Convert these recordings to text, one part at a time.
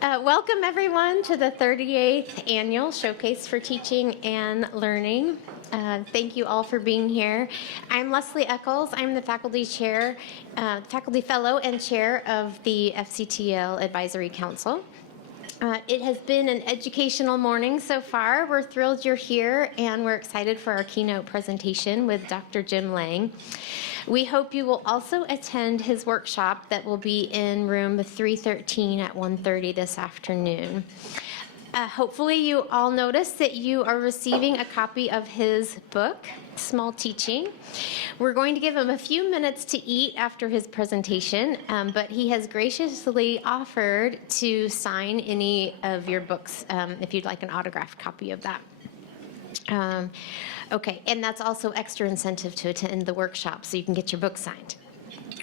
Welcome everyone to the 38th Annual Showcase for Teaching and Learning. Thank you all for being here. I'm Leslie Eccles. I'm the faculty fellow and chair of the FCTL Advisory Council. It has been an educational morning so far. We're thrilled you're here, and we're excited for our keynote presentation with Dr. Jim Lang. We hope you will also attend his workshop that will be in room 313 at 1:30 this afternoon. Hopefully you all noticed that you are receiving a copy of his book, Small Teaching. We're going to give him a few minutes to eat after his presentation, but he has graciously offered to sign any of your books if you'd like an autographed copy of that. Okay, and that's also extra incentive to attend the workshop, so you can get your book signed.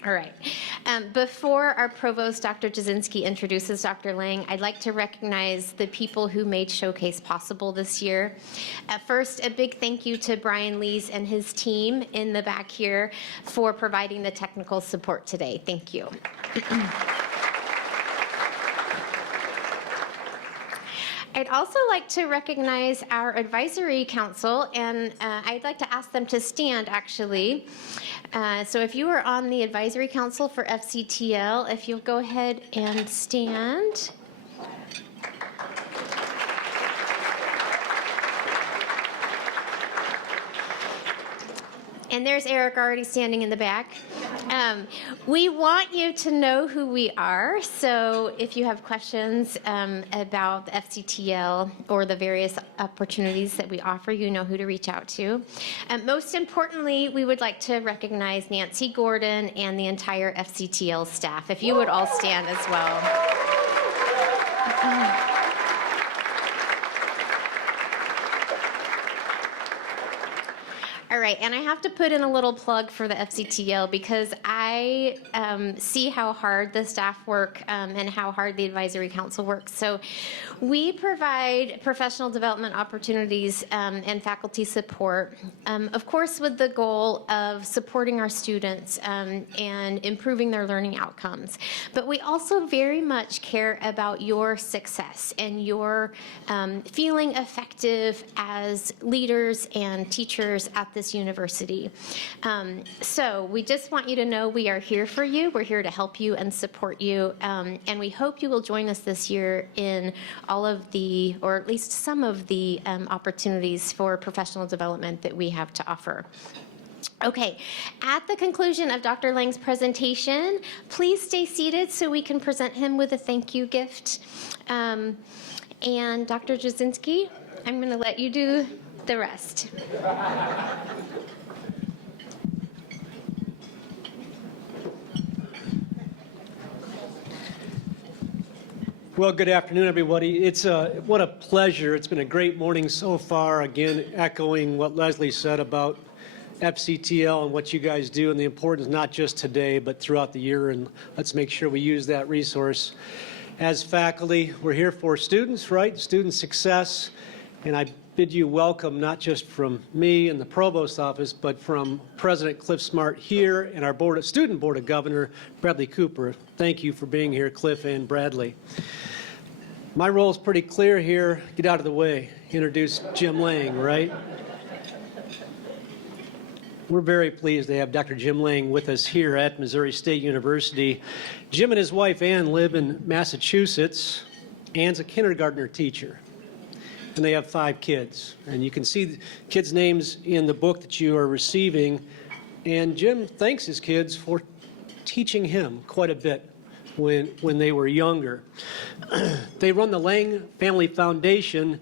All right. Before our provost, Dr. Jasinski, introduces Dr. Lang, I'd like to recognize the people who made Showcase possible this year. First, a big thank you to Brian Lees and his team in the back here for providing the technical support today. Thank you. I'd also like to recognize our advisory council, and I'd like to ask them to stand, actually. So if you are on the advisory council for FCTL, if you'll go ahead and stand. And there's Eric already standing in the back. We want you to know who we are, so if you have questions about the FCTL or the various opportunities that we offer, you know who to reach out to. Most importantly, we would like to recognize Nancy Gordon and the entire FCTL staff, if you would all stand as well. All right, and I have to put in a little plug for the FCTL because I see how hard the staff work and how hard the advisory council works. So we provide professional development opportunities and faculty support, of course with the goal of supporting our students and improving their learning outcomes. But we also very much care about your success and your feeling effective as leaders and teachers at this university. So we just want you to know we are here for you. We're here to help you and support you. And we hope you will join us this year in all of the, or at least some of the opportunities for professional development that we have to offer. Okay, at the conclusion of Dr. Lang's presentation, please stay seated so we can present him with a thank you gift. And Dr. Jasinski, I'm going to let you do the rest. Well, good afternoon, everybody. It's what a pleasure. It's been a great morning so far. Again, echoing what Leslie said about FCTL and what you guys do and the importance not just today, but throughout the year. And let's make sure we use that resource. As faculty, we're here for students, right? Student success. And I bid you welcome, not just from me and the Provost's office, but from President Cliff Smart here and our Student Board of Governor, Bradley Cooper. Thank you for being here, Cliff and Bradley. My role is pretty clear here. Get out of the way. Introduce Jim Lang, right? We're very pleased to have Dr. Jim Lang with us here at Missouri State University. Jim and his wife, Ann, live in Massachusetts. Ann's a kindergartner teacher. And they have 5 kids. And you can see the kids' names in the book that you are receiving. And Jim thanks his kids for teaching him quite a bit when they were younger. They run the Lang Family Foundation.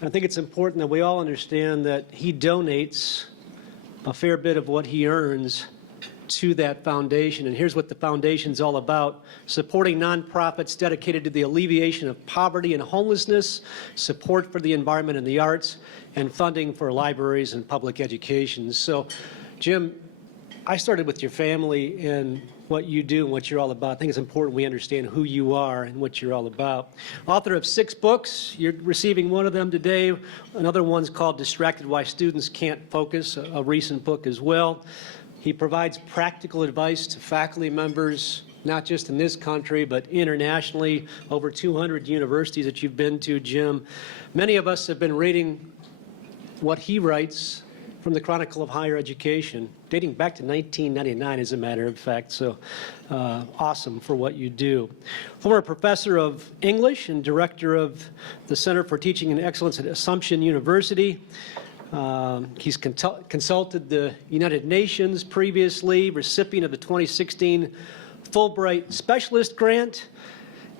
I think it's important that we all understand that he donates a fair bit of what he earns to that foundation. And here's what the foundation's all about: supporting nonprofits dedicated to the alleviation of poverty and homelessness, support for the environment and the arts, and funding for libraries and public education. So, Jim, I started with your family and what you do and what you're all about. I think it's important we understand who you are and what you're all about. Author of 6 books. You're receiving one of them today. Another one's called Distracted: Why Students Can't Focus, a recent book as well. He provides practical advice to faculty members not just in this country, but internationally, over 200 universities that you've been to, Jim. Many of us have been reading what he writes from the Chronicle of Higher Education, dating back to 1999, as a matter of fact, so awesome for what you do. Former professor of English and director of the Center for Teaching and Excellence at Assumption University. He's consulted the United Nations previously, recipient of the 2016 Fulbright Specialist Grant.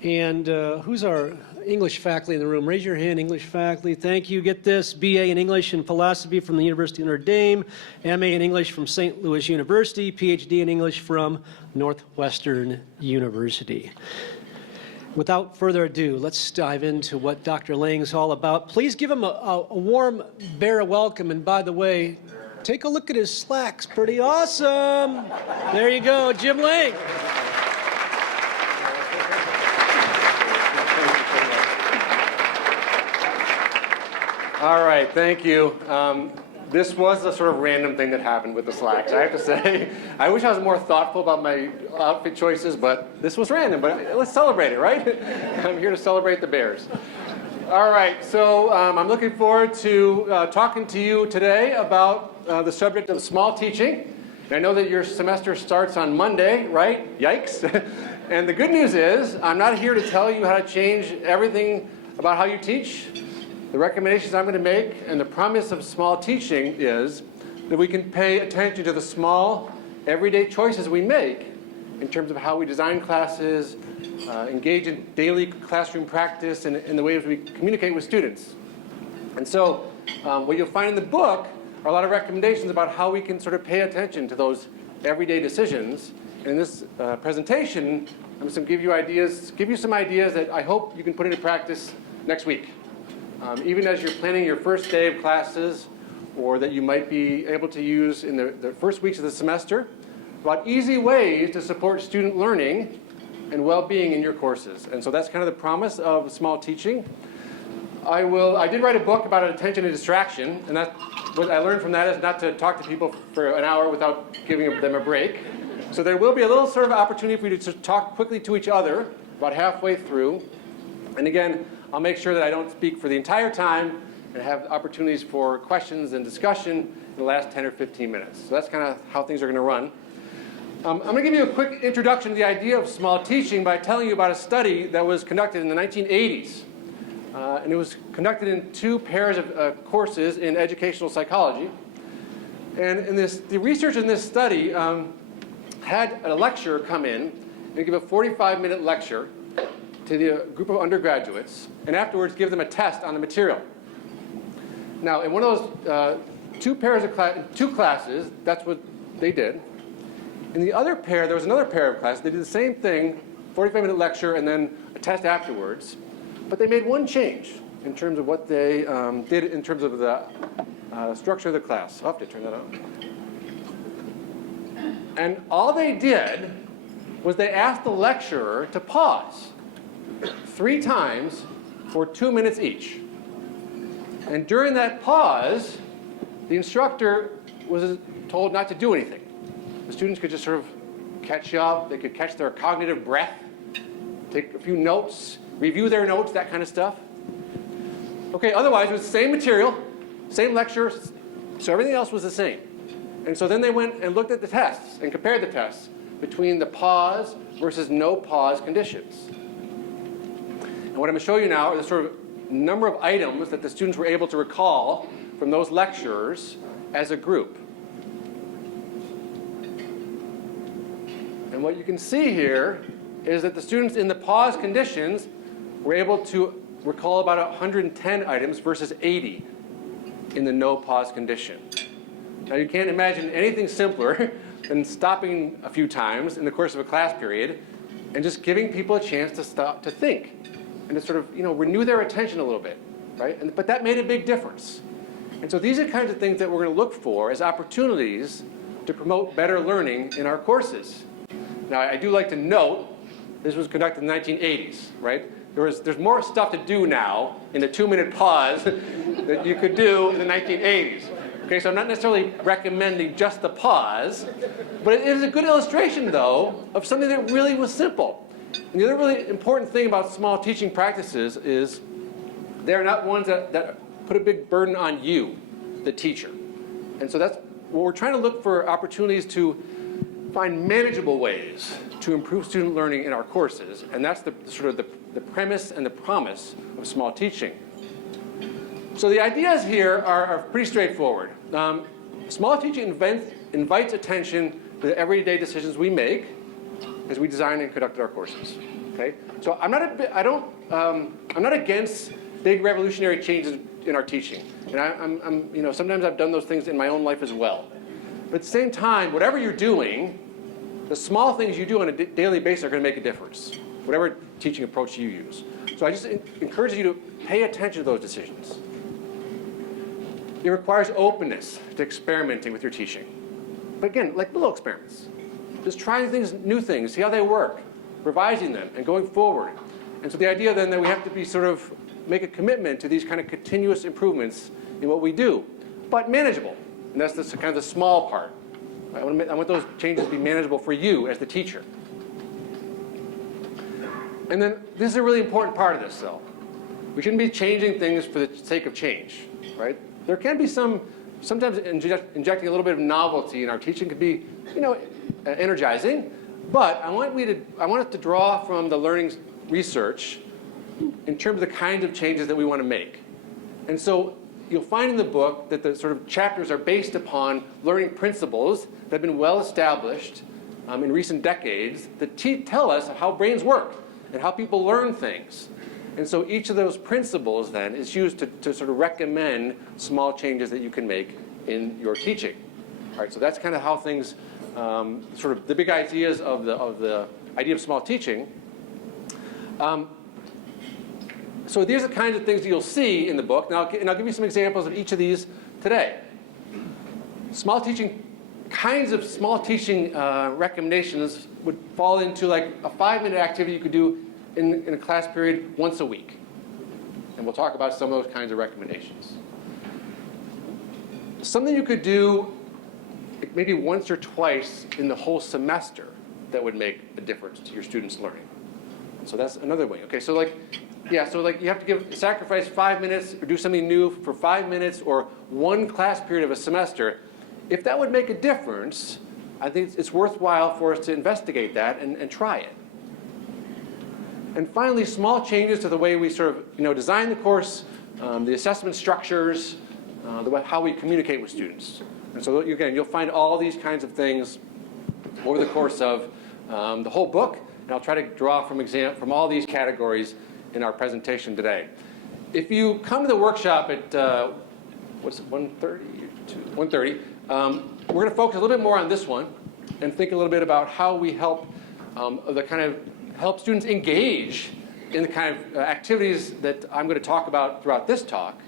And who's our English faculty in the room? Raise your hand, English faculty. Thank you. Get this, BA in English and Philosophy from the University of Notre Dame, MA in English from St. Louis University, PhD in English from Northwestern University. Without further ado, let's dive into what Dr. Lang's all about. Please give him a warm bear welcome. And by the way, take a look at his slacks. Pretty awesome. There you go, Jim Lang. All right, thank you. This was a sort of random thing that happened with the slacks, I have to say. I wish I was more thoughtful about my outfit choices, but this was random. But let's celebrate it, right? I'm here to celebrate the Bears. All right, so I'm looking forward to talking to you today about the subject of small teaching. And I know that your semester starts on Monday, right? Yikes. And the good news is I'm not here to tell you how to change everything about how you teach. The recommendations I'm going to make and the promise of small teaching is that we can pay attention to the small, everyday choices we make in terms of how we design classes, engage in daily classroom practice, and in the ways we communicate with students. And so what you'll find in the book are a lot of recommendations about how we can sort of pay attention to those everyday decisions. And in this presentation, I'm just going to give you some ideas that I hope you can put into practice next week. Even as you're planning your first day of classes, or that you might be able to use in the first weeks of the semester, about easy ways to support student learning and well-being in your courses. And so that's kind of the promise of small teaching. I did write a book about attention and distraction, and what I learned from that is not to talk to people for an hour without giving them a break. So there will be a little sort of opportunity for you to talk quickly to each other about halfway through. And again, I'll make sure that I don't speak for the entire time and have opportunities for questions and discussion in the last 10 or 15 minutes. So that's kind of how things are going to run. I'm going to give you a quick introduction to the idea of small teaching by telling you about a study that was conducted in the 1980s. And it was conducted in 2 pairs of courses in educational psychology. And the research in this study had a lecturer come in and give a 45-minute lecture to the group of undergraduates, and afterwards give them a test on the material. Now, in one of those 2 classes, that's what they did. In the other pair, there was another pair of classes. They did the same thing, 45-minute lecture, and then a test afterwards. But they made one change in terms of what they did in terms of the structure of the class. I'll have to turn that on. And all they did was they asked the lecturer to pause 3 times for 2 minutes each. And during that pause, the instructor was told not to do anything. The students could just sort of catch up. They could catch their cognitive breath, take a few notes, review their notes, that kind of stuff. Okay, otherwise it was the same material, same lecture, so everything else was the same. And so then they went and looked at the tests and compared the tests between the pause versus no pause conditions. And what I'm going to show you now are the sort of number of items that the students were able to recall from those lectures as a group. And what you can see here is that the students in the pause conditions were able to recall about 110 items versus 80 in the no pause condition. Now you can't imagine anything simpler than stopping a few times in the course of a class period and just giving people a chance to stop to think and to sort of renew their attention a little bit, right? But that made a big difference. And so these are kinds of things that we're going to look for as opportunities to promote better learning in our courses. Now I do like to note this was conducted in the 1980s, right? There's more stuff to do now in the 2-minute pause that you could do in the 1980s. Okay, so I'm not necessarily recommending just the pause, but it is a good illustration, though, of something that really was simple. And the other really important thing about small teaching practices is they're not ones that put a big burden on you, the teacher. And so that's what we're trying to look for, opportunities to find manageable ways to improve student learning in our courses. And that's the sort of the premise and the promise of small teaching. So the ideas here are pretty straightforward. Small teaching invites attention to the everyday decisions we make as we design and conduct our courses. Okay? So I'm not against big revolutionary changes in our teaching. And sometimes I've done those things in my own life as well. But at the same time, whatever you're doing, the small things you do on a daily basis are going to make a difference, whatever teaching approach you use. So I just encourage you to pay attention to those decisions. It requires openness to experimenting with your teaching. But again, like little experiments. Just trying new things, see how they work, revising them, and going forward. And so the idea then that we have to be make a commitment to these kind of continuous improvements in what we do, but manageable. And that's kind of the small part. I want those changes to be manageable for you as the teacher. And then this is a really important part of this, though. We shouldn't be changing things for the sake of change, right? There can be sometimes injecting a little bit of novelty in our teaching could be, energizing. But I want us to draw from the learning research in terms of the kinds of changes that we want to make. And so you'll find in the book that the sort of chapters are based upon learning principles that have been well established in recent decades that tell us how brains work and how people learn things. And so each of those principles then is used to sort of recommend small changes that you can make in your teaching. All right, so that's kind of how things, sort of the big ideas of the idea of small teaching. So these are the kinds of things that you'll see in the book. Now, and I'll give you some examples of each of these today. Kinds of small teaching recommendations would fall into like a 5-minute activity you could do in a class period once a week. And we'll talk about some of those kinds of recommendations. Something you could do maybe once or twice in the whole semester that would make a difference to your students' learning. So that's another way. Okay, so you have to sacrifice 5 minutes or do something new for 5 minutes or one class period of a semester. If that would make a difference, I think it's worthwhile for us to investigate that and try it. And finally, small changes to the way we sort of design the course, the assessment structures, how we communicate with students. And so again, you'll find all these kinds of things over the course of the whole book. And I'll try to draw from all these categories in our presentation today. If you come to the workshop at 1:30? 1:30. We're going to focus a little bit more on this one and think a little bit about how we help help students engage in the kind of activities that I'm going to talk about throughout this talk.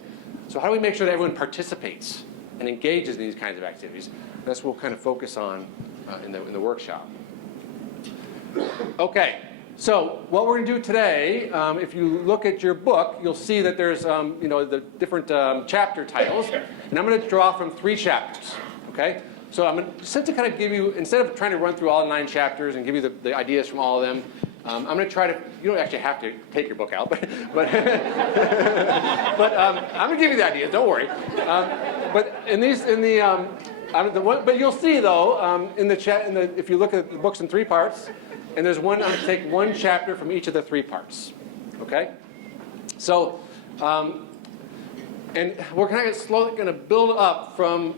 So how do we make sure that everyone participates and engages in these kinds of activities? That's what we'll kind of focus on in the workshop. Okay, so what we're going to do today, if you look at your book, you'll see that there's the different chapter titles, and I'm going to draw from 3 chapters. Okay, so I'm going to kind of give you, instead of trying to run through all 9 chapters and give you the ideas from all of them, I'm going to try to. You don't actually have to take your book out, but I'm going to give you the ideas. Don't worry. But you'll see though if you look at the books in 3 parts, and there's one. I'm going to take 1 chapter from each of the 3 parts. Okay. So, and we're kind of slowly going to build up from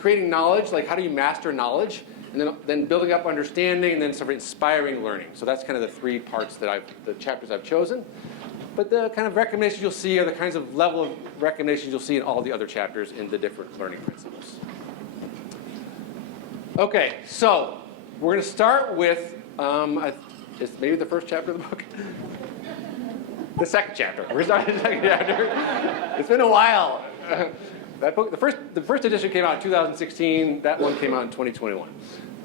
creating knowledge, like how do you master knowledge. And then building up understanding, and then sort of inspiring learning. So that's kind of the 3 parts the chapters I've chosen. But the kind of recommendations you'll see are the kinds of level of recommendations you'll see in all the other chapters in the different learning principles. Okay, so we're going to start with, it's maybe the first chapter of the book? The second chapter. We're starting the second chapter. It's been a while. That book, the first edition came out in 2016. That one came out in 2021.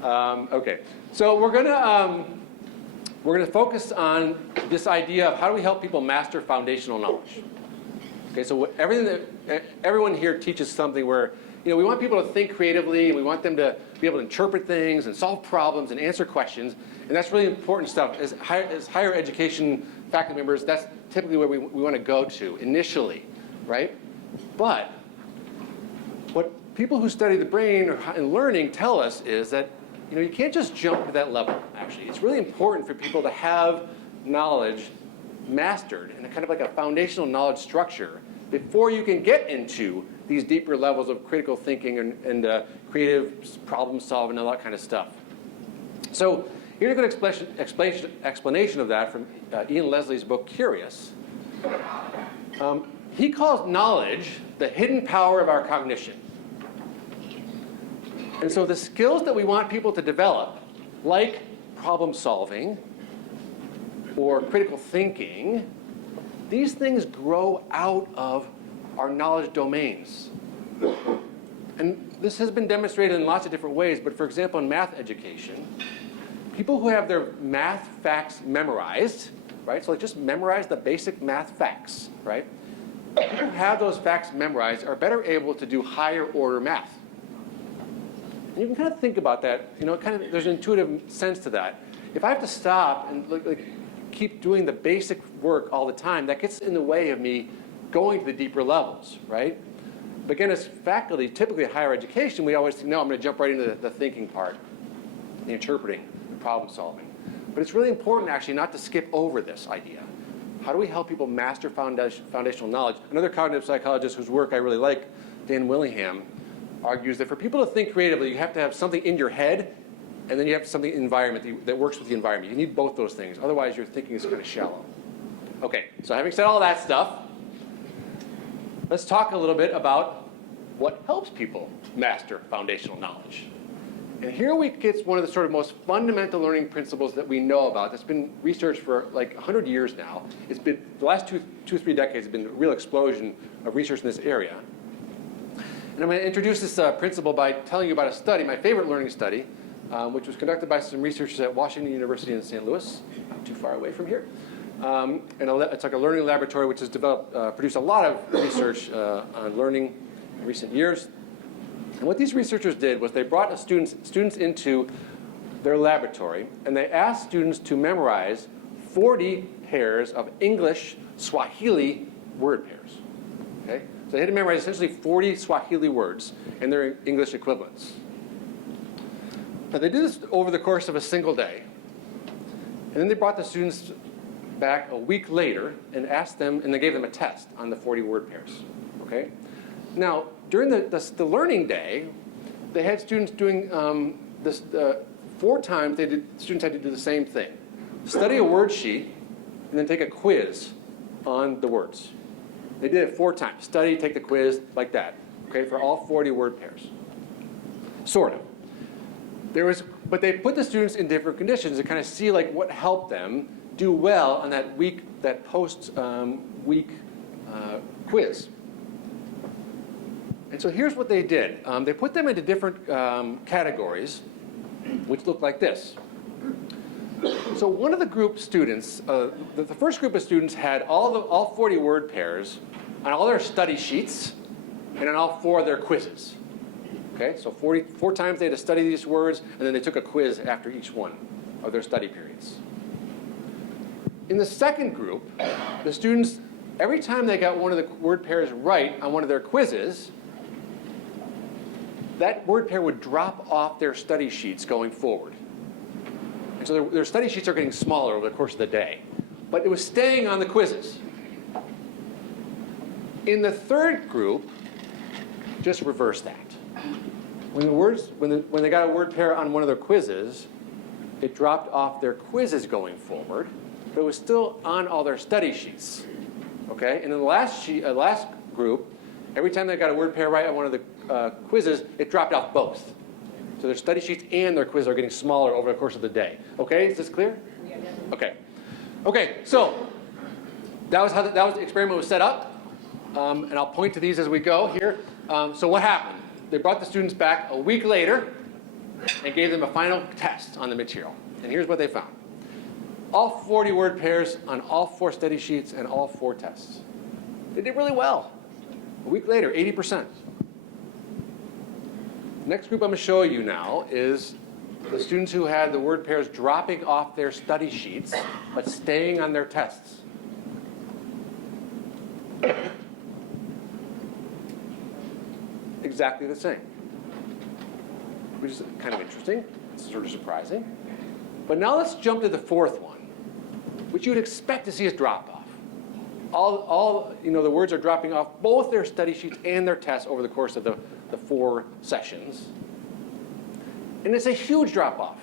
Okay, so we're gonna focus on this idea of how do we help people master foundational knowledge. Okay, so everyone here teaches something where, we want people to think creatively, and we want them to be able to interpret things and solve problems and answer questions, and that's really important stuff. As higher education faculty members, that's typically where we want to go to initially, right? But what people who study the brain and learning tell us is that, you can't just jump to that level, actually. It's really important for people to have knowledge mastered in a kind of like a foundational knowledge structure before you can get into these deeper levels of critical thinking and creative problem solving and all that kind of stuff. So here's a good explanation of that from Ian Leslie's book, Curious. He calls knowledge the hidden power of our cognition. And so the skills that we want people to develop, like problem solving or critical thinking, these things grow out of our knowledge domains. And this has been demonstrated in lots of different ways, but for example, in math education, people who have their math facts memorized, right? So just memorize the basic math facts, right? People who have those facts memorized are better able to do higher order math. And you can kind of think about that, there's an intuitive sense to that. If I have to stop and keep doing the basic work all the time, that gets in the way of me going to the deeper levels, right? But again, as faculty, typically at higher education, we always think, no, I'm going to jump right into the thinking part, the interpreting, the problem solving. But it's really important, actually, not to skip over this idea. How do we help people master foundational knowledge? Another cognitive psychologist whose work I really like, Dan Willingham, argues that for people to think creatively, you have to have something in your head, and then you have something in the environment that works with the environment. You need both those things. Otherwise, your thinking is kind of shallow. Okay, so having said all that stuff, let's talk a little bit about what helps people master foundational knowledge. And here we get one of the sort of most fundamental learning principles that we know about that's been researched for like 100 years now. It's been, the last 3 decades have been a real explosion of research in this area. And I'm going to introduce this principle by telling you about a study, my favorite learning study, which was conducted by some researchers at Washington University in St. Louis, not too far away from here. And it's like a learning laboratory which has produced a lot of research on learning in recent years. And what these researchers did was they brought students into their laboratory, and they asked students to memorize 40 pairs of English Swahili word pairs. Okay? So they had to memorize essentially 40 Swahili words and their English equivalents. Now they did this over the course of a single day. And then they brought the students back a week later and asked them, and they gave them a test on the 40 word pairs. Okay? Now, during the learning day, they had students doing this 4 times. Students had to do the same thing: study a word sheet, and then take a quiz on the words. They did it 4 times: study, take the quiz, like that. Okay, for all 40 word pairs. Sort of. But they put the students in different conditions to kind of see what helped them do well on that post week quiz. And so here's what they did. They put them into different categories, which looked like this. So one of the group students, the first group of students had all 40 word pairs on all their study sheets and on all 4 of their quizzes. Okay, so 4 times they had to study these words, and then they took a quiz after each one of their study periods. In the second group, the students, every time they got one of the word pairs right on one of their quizzes, that word pair would drop off their study sheets going forward. And so their study sheets are getting smaller over the course of the day. But it was staying on the quizzes. In the third group, just reverse that. When they got a word pair on one of their quizzes, it dropped off their quizzes going forward, but it was still on all their study sheets. Okay? And in the last group, every time they got a word pair right on one of the quizzes, it dropped off both. So their study sheets and their quiz are getting smaller over the course of the day. Okay, is this clear? Yeah. Okay. Okay, so that was how the experiment was set up. And I'll point to these as we go here. So what happened? They brought the students back a week later and gave them a final test on the material. And here's what they found. All 40 word pairs on all 4 study sheets and all 4 tests. They did really well. A week later, 80%. Next group I'm going to show you now is the students who had the word pairs dropping off their study sheets, but staying on their tests. Exactly the same, which is kind of interesting. It's sort of surprising. But now let's jump to the fourth one, which you would expect to see as drop off. The words are dropping off both their study sheets and their tests over the course of the 4 sessions. And it's a huge drop off.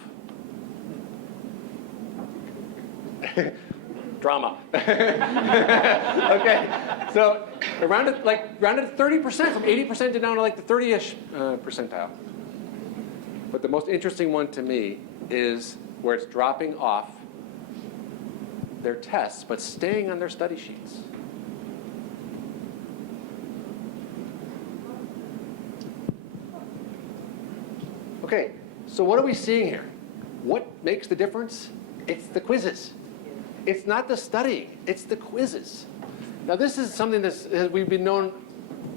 Drama. Okay, so rounded 30%, from 80% to down to like the 30-ish percentile. But the most interesting one to me is where it's dropping off their tests, but staying on their study sheets. Okay, so what are we seeing here? What makes the difference? It's the quizzes. It's not the studying, it's the quizzes. Now this is something that we've been known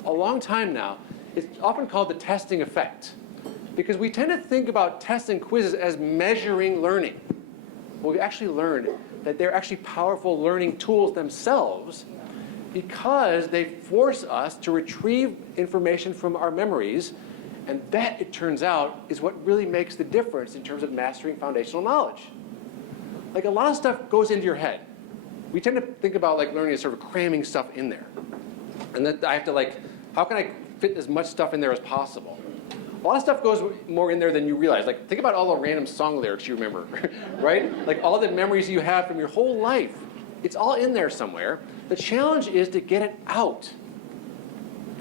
a long time now. It's often called the testing effect, because we tend to think about tests and quizzes as measuring learning. Well, we actually learned that they're actually powerful learning tools themselves, because they force us to retrieve information from our memories, and that, it turns out, is what really makes the difference in terms of mastering foundational knowledge. Like, a lot of stuff goes into your head. We tend to think about like learning as sort of cramming stuff in there. And then I have to how can I fit as much stuff in there as possible? A lot of stuff goes more in there than you realize. Like, think about all the random song lyrics you remember, right? Like all the memories you have from your whole life. It's all in there somewhere. The challenge is to get it out.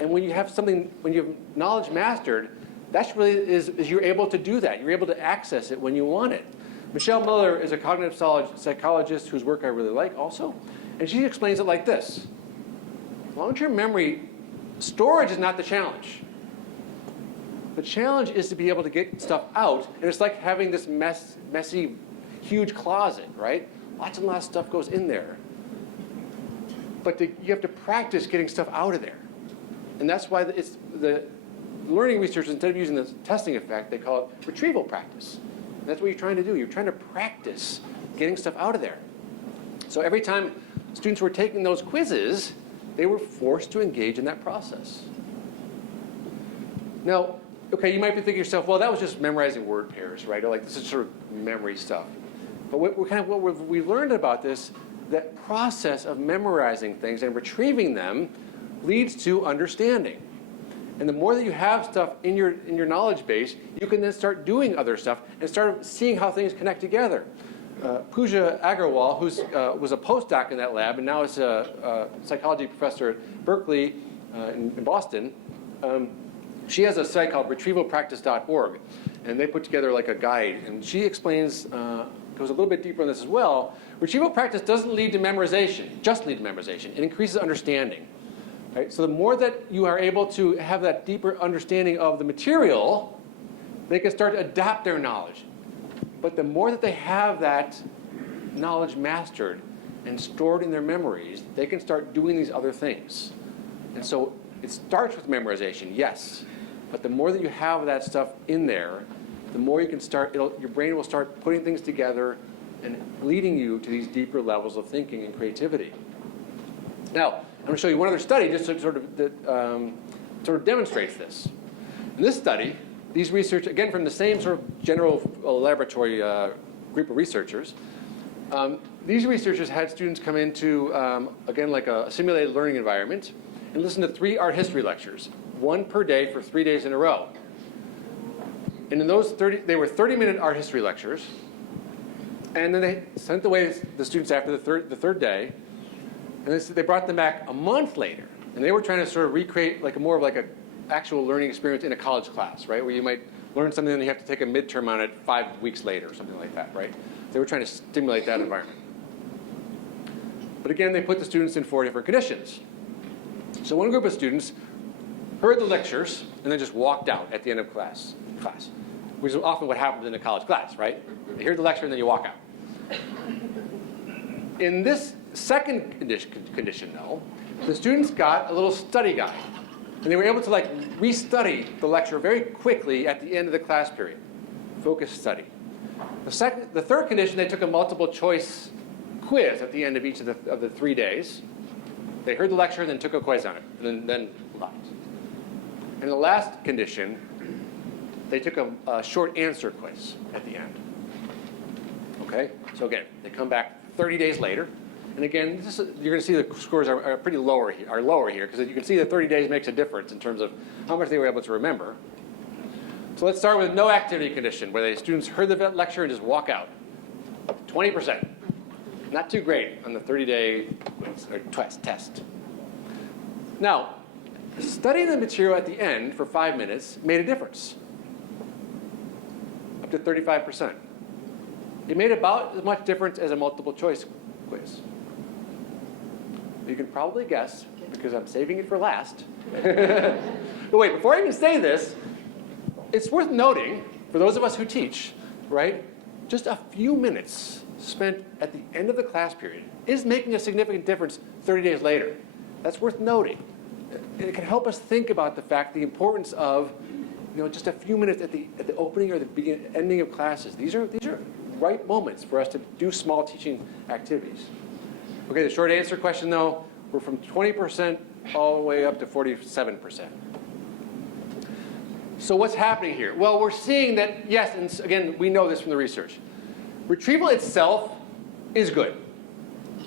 And when you have when you have knowledge mastered, that's really is you're able to do that. You're able to access it when you want it. Michelle Miller is a cognitive psychologist whose work I really like also. And she explains it like this. Long-term memory storage is not the challenge. The challenge is to be able to get stuff out. And it's like having this messy, huge closet, right? Lots and lots of stuff goes in there. But you have to practice getting stuff out of there. And that's why the learning researchers, instead of using the testing effect, they call it retrieval practice. And that's what you're trying to do. You're trying to practice getting stuff out of there. So every time students were taking those quizzes, they were forced to engage in that process. Now, okay, you might be thinking to yourself, well, that was just memorizing word pairs, right? Or like, this is sort of memory stuff. But what we've learned about this, that process of memorizing things and retrieving them leads to understanding. And the more that you have stuff in your knowledge base, you can then start doing other stuff and start seeing how things connect together. Pooja Agarwal, who was a postdoc in that lab and now is a psychology professor at Berkeley in Boston, she has a site called retrievalpractice.org, and they put together like a guide. And she explains, goes a little bit deeper on this as well. Retrieval practice doesn't lead to memorization, just lead to memorization. It increases understanding. Right? So the more that you are able to have that deeper understanding of the material, they can start to adapt their knowledge. But the more that they have that knowledge mastered and stored in their memories, they can start doing these other things. And so it starts with memorization, yes. But the more that you have that stuff in there, the more you can start, your brain will start putting things together and leading you to these deeper levels of thinking and creativity. Now, I'm going to show you one other study just to sort of demonstrates this. In this study, these researchers, again from the same sort of general laboratory group of researchers, these researchers had students come into, again, like a simulated learning environment and listen to 3 art history lectures, 1 per day for 3 days in a row. And in those they were 30-minute art history lectures. And then they sent away the students after the third day. And they brought them back a month later, and they were trying to sort of recreate more of an actual learning experience in a college class, right? Where you might learn something and you have to take a midterm on it 5 weeks later or something like that, right? They were trying to stimulate that environment. But again, they put the students in 4 different conditions. So one group of students heard the lectures and then just walked out at the end of class, which is often what happens in a college class, right? You hear the lecture and then you walk out. In this second condition, though, the students got a little study guide. And they were able to re-study the lecture very quickly at the end of the class period. Focused study. The third condition, they took a multiple choice quiz at the end of each of the 3 days. They heard the lecture and then took a quiz on it, and then left. And the last condition, they took a short answer quiz at the end. Okay? So again, they come back 30 days later. And again, you're going to see the scores are pretty lower here, because you can see that 30 days makes a difference in terms of how much they were able to remember. So let's start with no activity condition, where the students heard the lecture and just walk out. 20%. Not too great on the 30-day test. Now, studying the material at the end for 5 minutes made a difference. Up to 35%. It made about as much difference as a multiple choice quiz. You can probably guess, because I'm saving it for last. But wait, before I even say this, it's worth noting, for those of us who teach, right, just a few minutes spent at the end of the class period is making a significant difference 30 days later. That's worth noting. And it can help us think about the fact, the importance of, just a few minutes at the opening or the ending of classes. These are right moments for us to do small teaching activities. Okay, the short answer question, though, we're from 20% all the way up to 47%. So what's happening here? Well, we're seeing that, yes, and again, we know this from the research. Retrieval itself is good.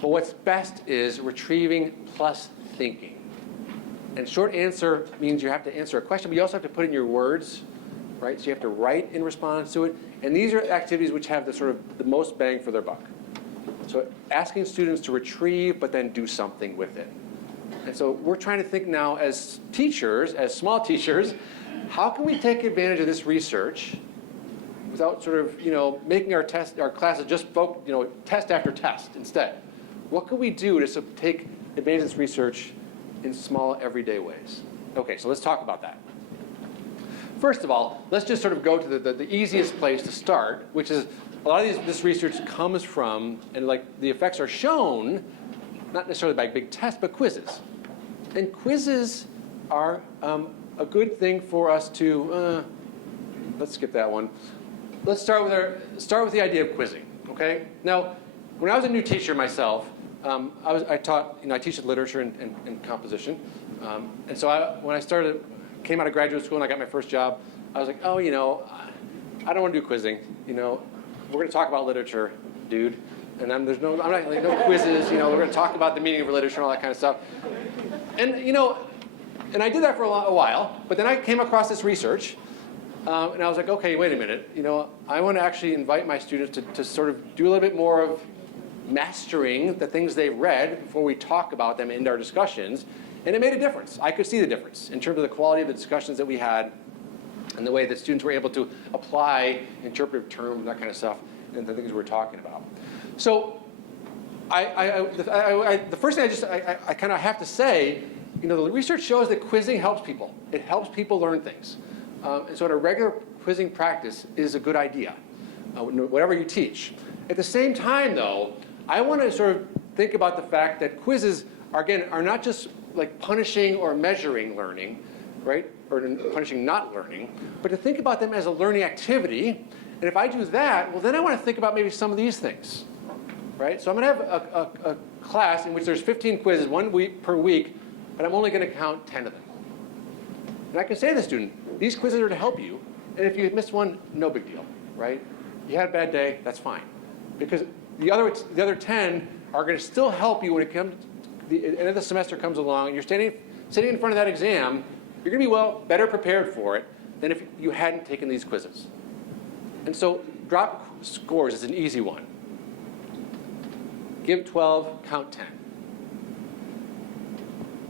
But what's best is retrieving plus thinking. And short answer means you have to answer a question, but you also have to put in your words, right? So you have to write in response to it. And these are activities which have the most bang for their buck. So asking students to retrieve, but then do something with it. And so we're trying to think now as teachers, as small teachers, how can we take advantage of this research without making our classes just test after test instead? What can we do to take advantage of this research in small, everyday ways? Okay, so let's talk about that. First of all, let's just go to the easiest place to start, which is a lot of this research comes from, and the effects are shown, not necessarily by big tests, but quizzes. And quizzes are a good thing for us to, let's skip that one. Let's start with the idea of quizzing, okay? Now, when I was a new teacher myself, I teach literature and composition. And so when I came out of graduate school and I got my first job, I was like, I don't want to do quizzing. We're going to talk about literature, dude. And I'm not no quizzes. We're going to talk about the meaning of literature and all that kind of stuff. And and I did that for a while. But then I came across this research, and I was like, okay, wait a minute. I want to actually invite my students to do a little bit more of mastering the things they've read before we talk about them in our discussions. And it made a difference. I could see the difference in terms of the quality of the discussions that we had and the way that students were able to apply interpretive terms, that kind of stuff, and the things we were talking about. So the first thing I kind of have to say, the research shows that quizzing helps people. It helps people learn things. And so a regular quizzing practice is a good idea, whatever you teach. At the same time, though, I want to think about the fact that quizzes are not just punishing or measuring learning, right? Or punishing not learning, but to think about them as a learning activity. And if I do that, well, then I want to think about maybe some of these things, right? So I'm going to have a class in which there's 15 quizzes, 1 week per week, but I'm only going to count 10 of them. And I can say to the student, these quizzes are to help you, and if you missed one, no big deal, right? You had a bad day, that's fine. Because the other 10 are going to still help you when it comes, the end of the semester comes along, and you're sitting in front of that exam, you're going to be better prepared for it than if you hadn't taken these quizzes. And so drop scores is an easy one. Give 12, count 10.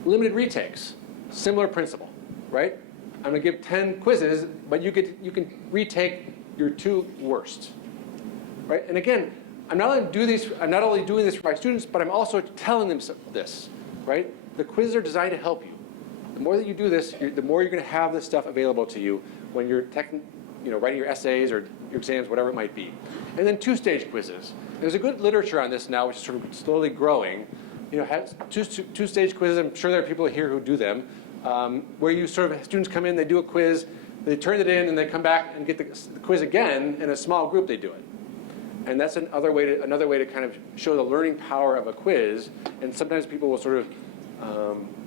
Limited retakes, similar principle, right? I'm going to give 10 quizzes, but you can retake your 2 worst, right? And again, I'm not only doing this for my students, but I'm also telling them this, right? The quizzes are designed to help you. The more that you do this, the more you're going to have this stuff available to you when you're writing your essays or your exams, whatever it might be. And then 2-stage quizzes. There's a good literature on this now, which is slowly growing, have two-stage quizzes. I'm sure there are people here who do them, where you sort of, students come in, they do a quiz, they turn it in, and they come back and get the quiz again. In a small group, they do it. And that's another way to kind of show the learning power of a quiz. And sometimes people will sort of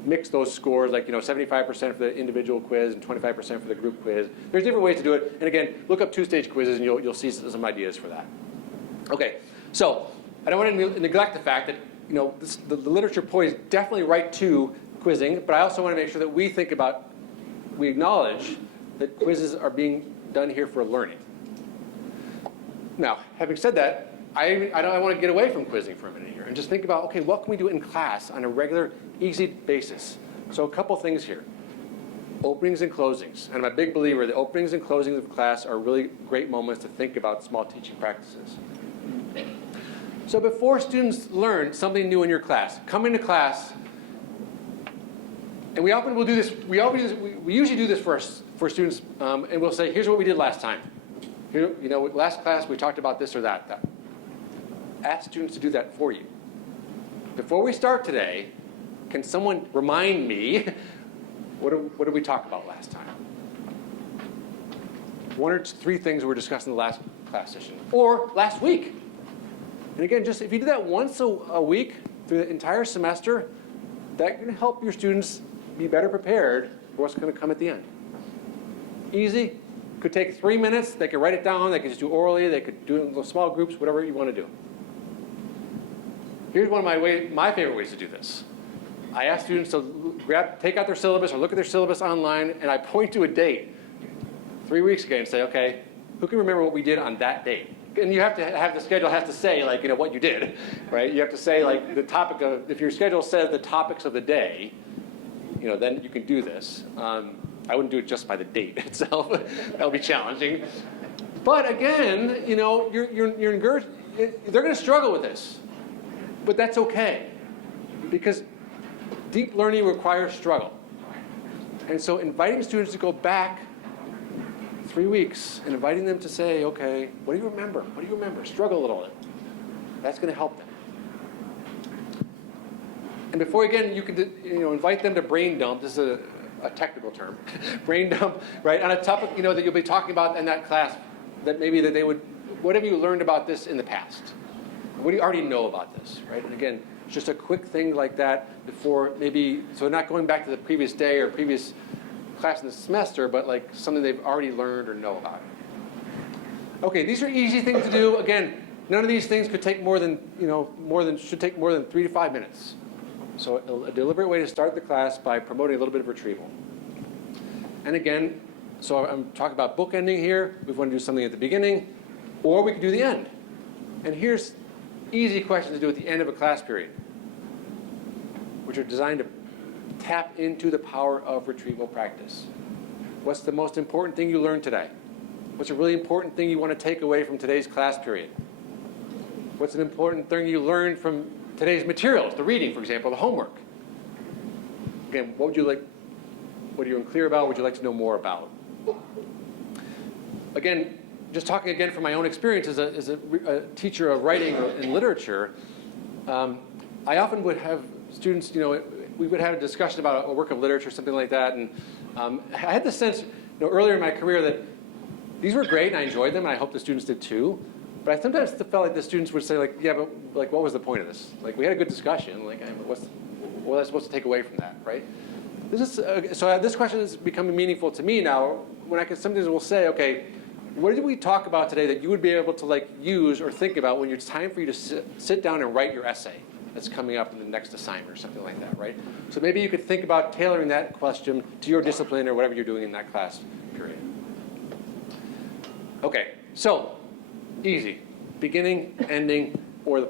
mix those scores, like 75% for the individual quiz and 25% for the group quiz. There's different ways to do it. And again, look up two-stage quizzes, and you'll see some ideas for that. Okay, so I don't want to neglect the fact that the literature points definitely right to quizzing, but I also want to make sure that we acknowledge that quizzes are being done here for learning. Now, having said that, I want to get away from quizzing for a minute here and just think about, okay, what can we do in class on a regular, easy basis? So a couple things here. Openings and closings. And I'm a big believer that openings and closings of class are really great moments to think about small teaching practices. So before students learn something new in your class, come into class, and we often will do this. We usually do this for students, and we'll say, here's what we did last time. Here, last class we talked about this or that. Ask students to do that for you. Before we start today, can someone remind me, what did we talk about last time? One or three things we were discussing in the last class session, or last week. And again, just if you do that once a week through the entire semester, that can help your students be better prepared for what's going to come at the end. Easy. Could take 3 minutes. They could write it down. They could just do orally. They could do it in little small groups, whatever you want to do. Here's one of my favorite ways to do this. I ask students to take out their syllabus or look at their syllabus online, and I point to a date 3 weeks ago and say, okay, who can remember what we did on that date? And you have to have the schedule has to say, like, what you did, right? You have to say, like, the topic of, if your schedule says the topics of the day, then you can do this. I wouldn't do it just by the date itself. That would be challenging. But again, you're encouraged. They're going to struggle with this, but that's okay, because deep learning requires struggle. And so inviting students to go back 3 weeks and inviting them to say, okay, what do you remember? What do you remember? Struggle a little bit. That's going to help them. And before, again, you can invite them to brain dump. This is a technical term. Brain dump, right, on a topic that you'll be talking about in that class, that maybe that they would, what have you learned about this in the past? What do you already know about this, right? And again, just a quick thing like that before maybe, so not going back to the previous day or previous class in the semester, but like something they've already learned or know about. Okay, these are easy things to do. Again, none of these things could take should take more than 3 to 5 minutes. So a deliberate way to start the class by promoting a little bit of retrieval. And again, so I'm talking about bookending here. We want to do something at the beginning, or we could do the end. And here's easy questions to do at the end of a class period, which are designed to tap into the power of retrieval practice. What's the most important thing you learned today? What's a really important thing you want to take away from today's class period? What's an important thing you learned from today's materials, the reading, for example, the homework? Again, what are you unclear about? What would you like to know more about? Again, just talking again from my own experience as a teacher of writing and literature, I often would have students, we would have a discussion about a work of literature, something like that, and I had the sense, earlier in my career that these were great and I enjoyed them, and I hope the students did too. But I sometimes felt like the students would say, like, yeah, but like, what was the point of this? Like, we had a good discussion. Like, what was I supposed to take away from that, right? So this question is becoming meaningful to me now. When sometimes will say, okay, what did we talk about today that you would be able to use or think about when it's time for you to sit down and write your essay that's coming up in the next assignment or something like that, right? So maybe you could think about tailoring that question to your discipline or whatever you're doing in that class period. Okay, so easy. Beginning, ending, or the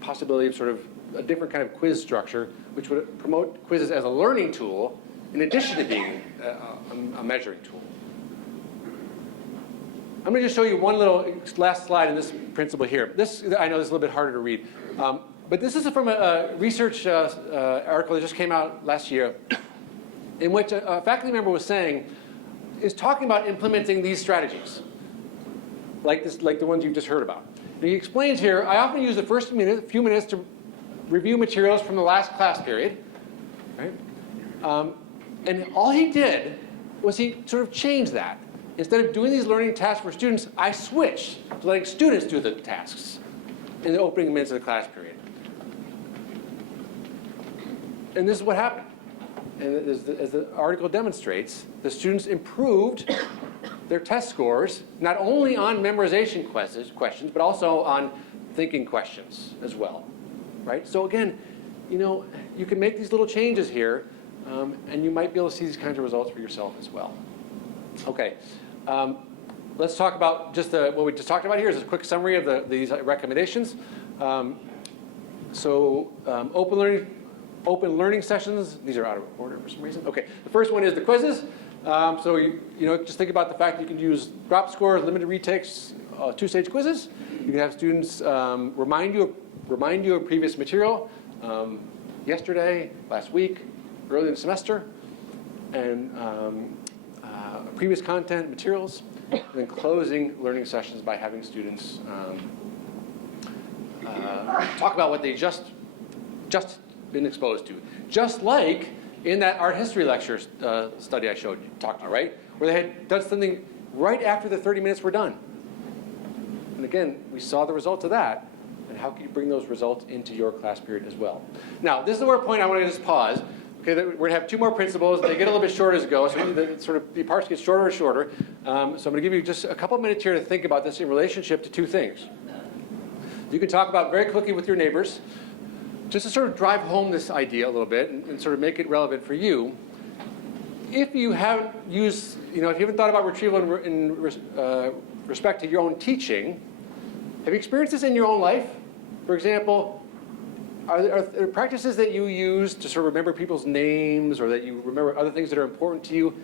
possibility of sort of a different kind of quiz structure, which would promote quizzes as a learning tool in addition to being a measuring tool. I'm going to just show you one little last slide in this principle here. This, I know, is a little bit harder to read. But this is from a research article that just came out last year, in which a faculty member was saying, is talking about implementing these strategies, like the ones you've just heard about. And he explains here, I often use the first few minutes to review materials from the last class period, right? And all he did was he sort of changed that. Instead of doing these learning tasks for students, I switched to letting students do the tasks in the opening minutes of the class period. And this is what happened. And as the article demonstrates, the students improved their test scores, not only on memorization questions, but also on thinking questions as well, right? So again, you can make these little changes here, and you might be able to see these kinds of results for yourself as well. Okay, let's talk about just what we just talked about here is a quick summary of these recommendations. Open learning sessions, these are out of order for some reason. Okay, the first one is the quizzes. So just think about the fact that you can use drop scores, limited retakes, two-stage quizzes. You can have students remind you of previous material, yesterday, last week, early in the semester, and previous content, materials, and then closing learning sessions by having students talk about what they just been exposed to. Just like in that art history lecture study I talked to you, right? Where they had done something right after the 30 minutes were done. And again, we saw the results of that. And how can you bring those results into your class period as well? Now, this is where a point I want to just pause. Okay, we're going to have two more principles. They get a little bit shorter as it goes. So the parts get shorter and shorter. So I'm going to give you just a couple minutes here to think about this in relationship to two things. You can talk about very quickly with your neighbors, just to sort of drive home this idea a little bit and sort of make it relevant for you. If you haven't used, if you haven't thought about retrieval in respect to your own teaching, have you experienced this in your own life? For example, are there practices that you use to sort of remember people's names, or that you remember other things that are important to you?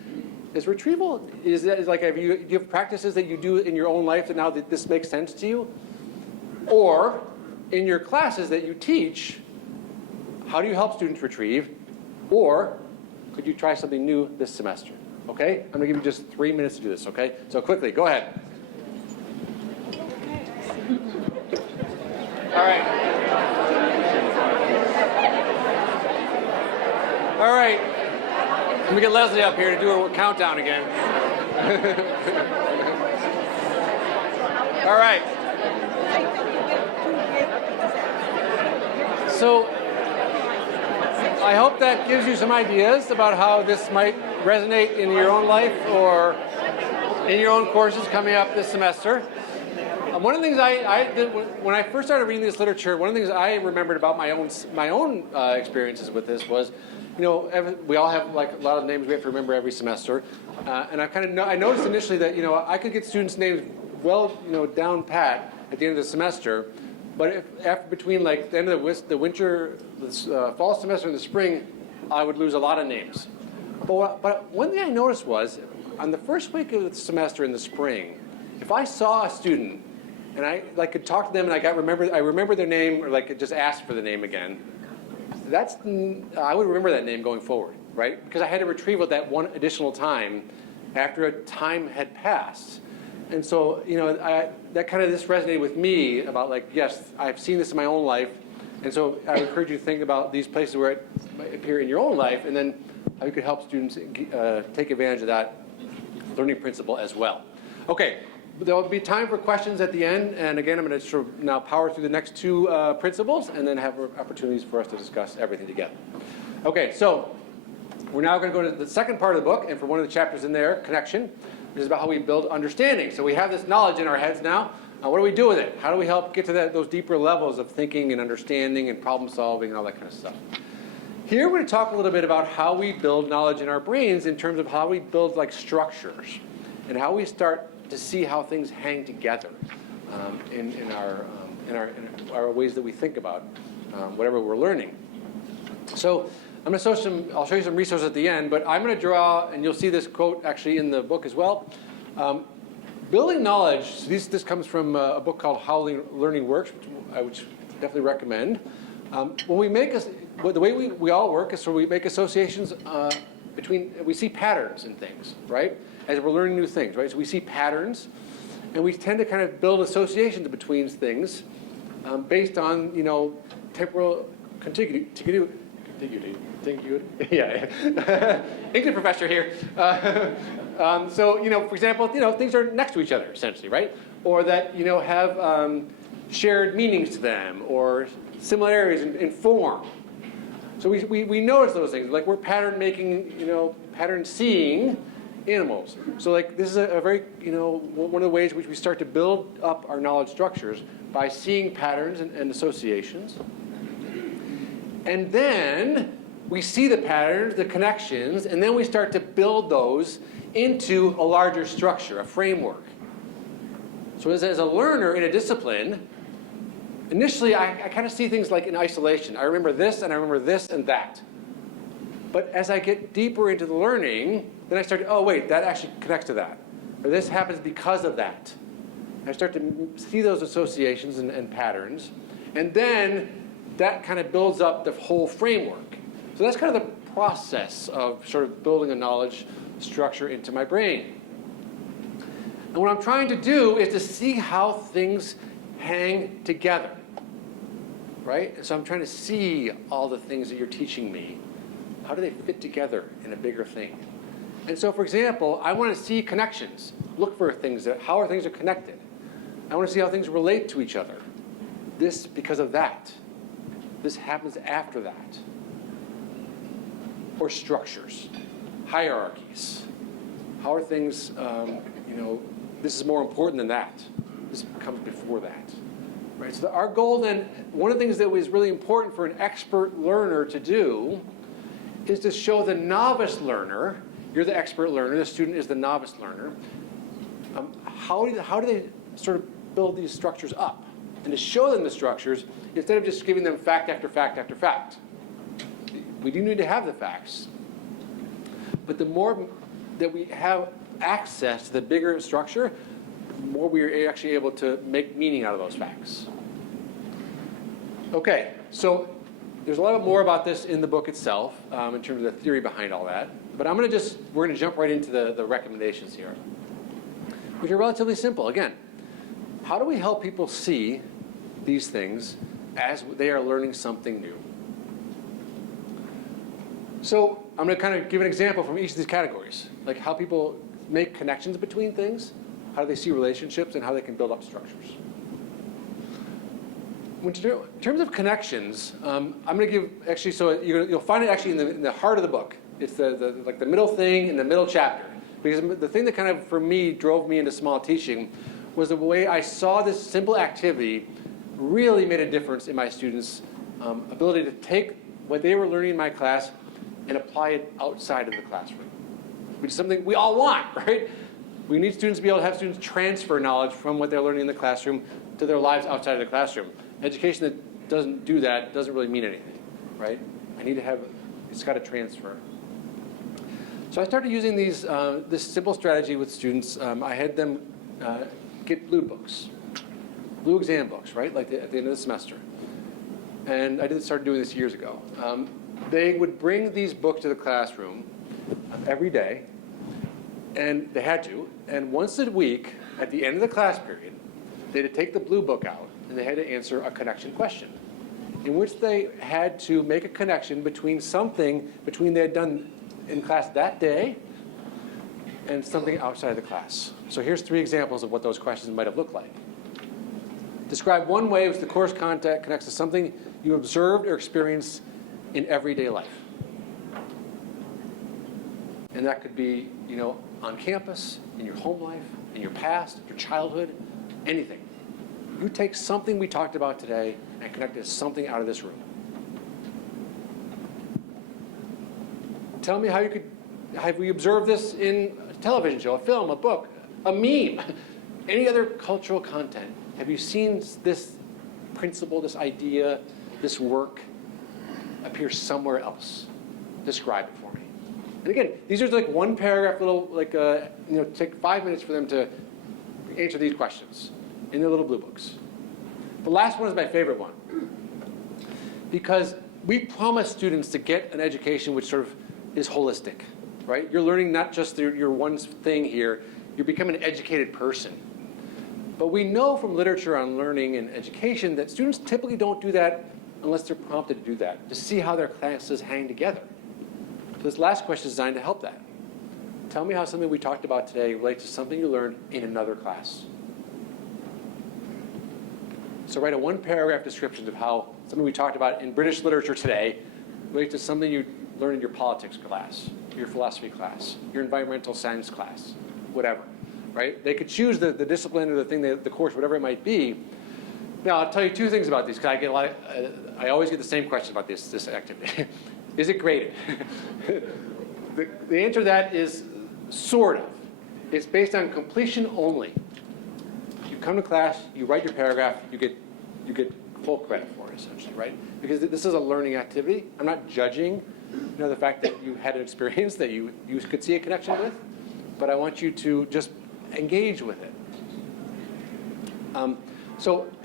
Is retrieval, do you have practices that you do in your own life that now that this makes sense to you? Or in your classes that you teach, how do you help students retrieve? Or could you try something new this semester? Okay? I'm going to give you just 3 minutes to do this, okay? So quickly, go ahead. All right. All right. Let me get Leslie up here to do a countdown again. All right. So I hope that gives you some ideas about how this might resonate in your own life or in your own courses coming up this semester. One of the things I did when I first started reading this literature, one of the things I remembered about my own experiences with this was, we all have like a lot of names we have to remember every semester, and I noticed initially that I could get students' names well down pat at the end of the semester, but between like the end of the winter, the fall semester, and the spring, I would lose a lot of names. But one thing I noticed was on the first week of the semester in the spring, if I saw a student and I could talk to them and I remember their name, or just asked for the name again, I would remember that name going forward, right? Because I had to retrieve it that one additional time after a time had passed. And so, this resonated with me about yes, I've seen this in my own life. And so I encourage you to think about these places where it might appear in your own life, and then how you could help students take advantage of that learning principle as well. Okay, there will be time for questions at the end. And again, I'm going to sort of now power through the next two principles and then have opportunities for us to discuss everything together. Okay, so we're now going to go to the second part of the book, and for one of the chapters in there, Connection. This is about how we build understanding. So we have this knowledge in our heads now. What do we do with it? How do we help get to those deeper levels of thinking and understanding and problem solving and all that kind of stuff? Here we're going to talk a little bit about how we build knowledge in our brains in terms of how we build structures and how we start to see how things hang together in our ways that we think about whatever we're learning. So I'll show you some resources at the end, but I'm going to draw, and you'll see this quote actually in the book as well. Building knowledge, this comes from a book called How Learning Works, which I definitely recommend. When we the way we all work is we make associations we see patterns in things, right? As we're learning new things, right? So we see patterns, and we tend to kind of build associations between things based on, temporal Yeah. English professor here. So, for example, things are next to each other, essentially, right? Or that, have shared meanings to them, or similarities in form. So we notice those things, like we're pattern making, pattern seeing animals. So like this is a very, one of the ways in which we start to build up our knowledge structures by seeing patterns and associations. And then we see the patterns, the connections, and then we start to build those into a larger structure, a framework. So as a learner in a discipline, initially I kind of see things like in isolation. I remember this, and I remember this, and that. But as I get deeper into the learning, then I start to, oh wait, that actually connects to that. Or this happens because of that. I start to see those associations and patterns. And then that kind of builds up the whole framework. So that's kind of the process of sort of building a knowledge structure into my brain. And what I'm trying to do is to see how things hang together, right? And so I'm trying to see all the things that you're teaching me. How do they fit together in a bigger thing? And so, for example, I want to see connections. Look for things how things are connected. I want to see how things relate to each other. This because of that. This happens after that. Or structures, hierarchies. How are things, this is more important than that. This comes before that. Right? So our goal then, one of the things that was really important for an expert learner to do is to show the novice learner, you're the expert learner, the student is the novice learner, how do they sort of build these structures up? And to show them the structures, instead of just giving them fact after fact after fact. We do need to have the facts. But the more that we have access to the bigger structure, the more we are actually able to make meaning out of those facts. Okay, so there's a lot more about this in the book itself, in terms of the theory behind all that. But we're going to jump right into the recommendations here, which are relatively simple. Again, how do we help people see these things as they are learning something new? So I'm going to kind of give an example from each of these categories, like how people make connections between things, how do they see relationships, and how they can build up structures. In terms of connections, I'm going to give, actually, so you'll find it actually in the heart of the book. It's like the middle thing in the middle chapter. Because the thing that kind of, for me, drove me into small teaching was the way I saw this simple activity really made a difference in my students' ability to take what they were learning in my class and apply it outside of the classroom, which is something we all want, right? We need students to be able to have students transfer knowledge from what they're learning in the classroom to their lives outside of the classroom. Education that doesn't do that doesn't really mean anything, right? It's got to transfer. So I started using this simple strategy with students. I had them get blue books, blue exam books, right? Like at the end of the semester. And I started doing this years ago. They would bring these books to the classroom every day, and they had to. And once a week, at the end of the class period, they had to take the blue book out, and they had to answer a connection question, in which they had to make a connection between they had done in class that day and something outside of the class. So here's 3 examples of what those questions might have looked like. Describe one way in which the course content connects to something you observed or experienced in everyday life. And that could be, on campus, in your home life, in your past, your childhood, anything. You take something we talked about today and connect it to something out of this room. Tell me have we observed this in a television show, a film, a book, a meme, any other cultural content? Have you seen this principle, this idea, this work appear somewhere else? Describe it for me. And again, these are like one paragraph little, take 5 minutes for them to answer these questions in their little blue books. The last one is my favorite one, because we promise students to get an education which sort of is holistic, right? You're learning not just your one thing here, you're becoming an educated person. But we know from literature on learning and education that students typically don't do that unless they're prompted to do that, to see how their classes hang together. So this last question is designed to help that. Tell me how something we talked about today relates to something you learned in another class. So write a one-paragraph description of how something we talked about in British literature today relates to something you learned in your politics class, your philosophy class, your environmental science class, whatever, right? They could choose the discipline or the thing, the course, whatever it might be. Now, I'll tell you two things about these, because I always get the same question about this activity. Is it graded? The answer to that is sort of. It's based on completion only. You come to class, you write your paragraph, you get full credit for it, essentially, right? Because this is a learning activity. I'm not judging, the fact that you had an experience that you could see a connection with, but I want you to just engage with it. And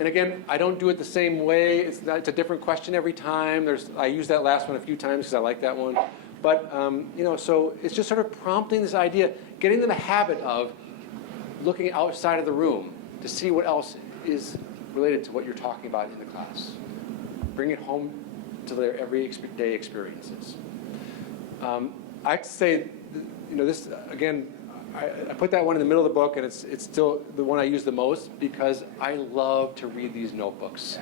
again, I don't do it the same way. It's a different question every time. I use that last one a few times because I like that one. But so it's just sort of prompting this idea, getting them a habit of looking outside of the room to see what else is related to what you're talking about in the class. Bring it home to their everyday experiences. I have to say, this again. I put that one in the middle of the book, and it's still the one I use the most because I love to read these notebooks.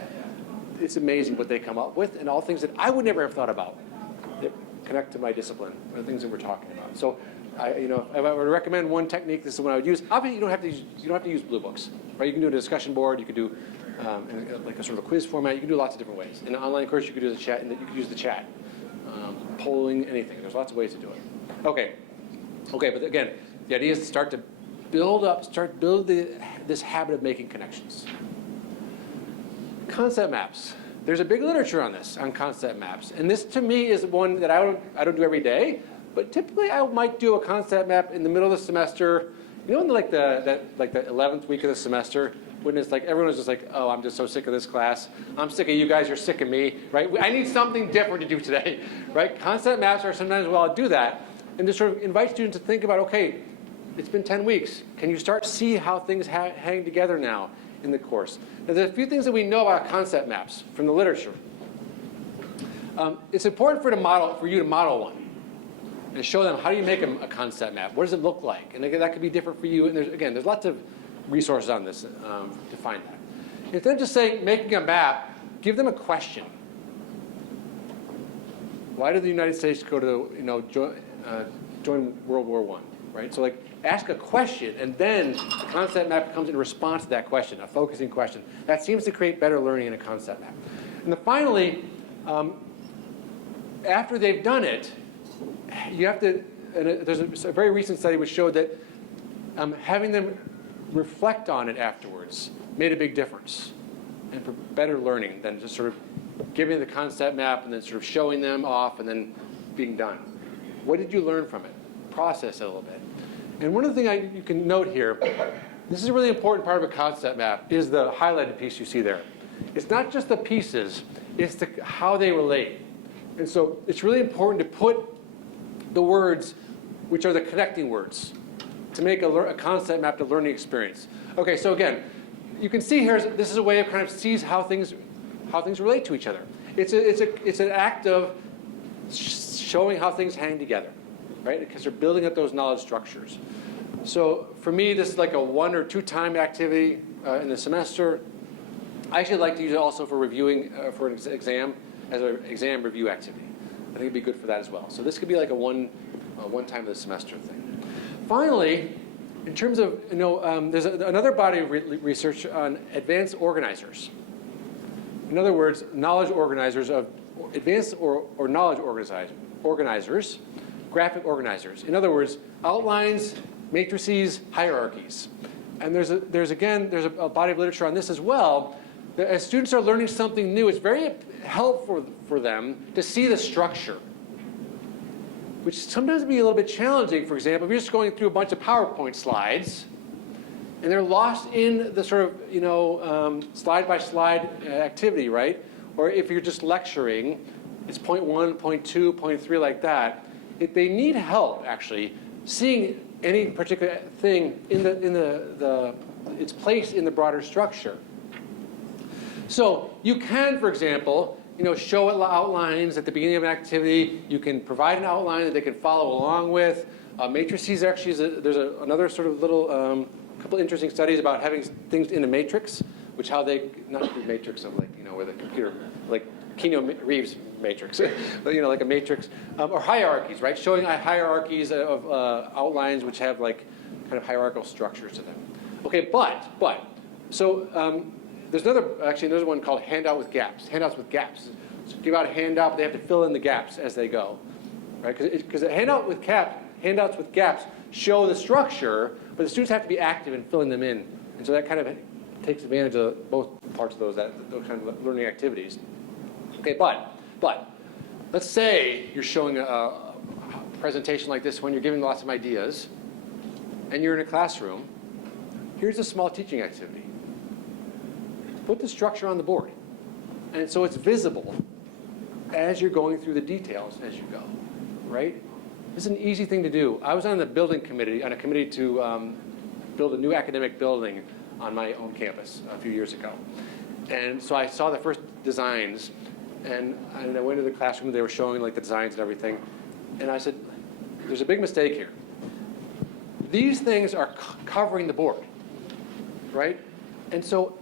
It's amazing what they come up with, and all things that I would never have thought about that connect to my discipline, or the things that we're talking about. So, if I would recommend one technique, this is the one I would use. Obviously, you don't have to use blue books, right? You can do a discussion board. You could do like a sort of a quiz format. You can do lots of different ways. In an online course, you could do the chat, and you could use the chat, polling, anything. There's lots of ways to do it. Okay, but again. The idea is to start build this habit of making connections. Concept maps. There's a big literature on this, on concept maps. And this, to me, is one that I don't do every day. But typically, I might do a concept map in the middle of the semester. In like the 11th week of the semester, when it's like everyone's just like, oh, I'm just so sick of this class. I'm sick of you guys. You're sick of me, right? I need something different to do today, right? Concept maps are sometimes, well, I'll do that. And just sort of invite students to think about, okay, it's been 10 weeks. Can you start to see how things hang together now in the course? Now, there's a few things that we know about concept maps from the literature. It's important for you to model one and show them how do you make a concept map. What does it look like? And again, that could be different for you. And there's lots of resources on this to find that. Instead of just saying making a map, give them a question. Why did the United States go to join World War I? Right? So ask a question, and then the concept map comes in response to that question, a focusing question. That seems to create better learning in a concept map. And then finally, after they've done it, you have to, and there's a very recent study which showed that having them reflect on it afterwards made a big difference and for better learning than just sort of giving the concept map and then sort of showing them off and then being done. What did you learn from it? Process it a little bit. And one of the things you can note here, this is a really important part of a concept map, is the highlighted piece you see there. It's not just the pieces, it's how they relate. And so it's really important to put the words, which are the connecting words, to make a concept map to learning experience. Okay, so again, you can see here, this is a way of kind of sees how things relate to each other. It's an act of showing how things hang together, right? Because they're building up those knowledge structures. So for me, this is like a 1 or 2 time activity in the semester. I actually like to use it also for reviewing for an exam, as an exam review activity. I think it'd be good for that as well. So this could be like a one time of the semester thing. Finally, in terms of, there's another body of research on advanced organizers. In other words, knowledge organizers of advanced or knowledge organizers, graphic organizers. In other words, outlines, matrices, hierarchies. And there's a body of literature on this as well. That as students are learning something new, it's very helpful for them to see the structure, which sometimes can be a little bit challenging. For example, if you're just going through a bunch of PowerPoint slides, and they're lost in the sort of, slide by slide activity, right? Or if you're just lecturing, it's point 1, point 2, point 3, like that. They need help, actually, seeing any particular thing in its place in the broader structure. So you can, for example, show outlines at the beginning of an activity. You can provide an outline that they can follow along with. Matrices actually, there's another sort of little couple interesting studies about having things in a matrix, which how they, not the matrix of like, where the computer, like Keynote Reeves matrix, but like a matrix, or hierarchies, right? Showing hierarchies of outlines which have like kind of hierarchical structures to them. Okay, so there's another one called handouts with gaps. So give out a handout, but they have to fill in the gaps as they go, right? Because a handouts with gaps show the structure, but the students have to be active in filling them in. And so that kind of takes advantage of both parts of those kind of learning activities. Okay, but let's say you're showing a presentation like this one, you're giving lots of ideas, and you're in a classroom. Here's a small teaching activity. Put the structure on the board. And so it's visible as you're going through the details as you go, right? This is an easy thing to do. I was on the building committee, on a committee to build a new academic building on my own campus a few years ago. And so I saw the first designs, and I went to the classroom, they were showing like the designs and everything. And I said, there's a big mistake here. These things are covering the board, right? And so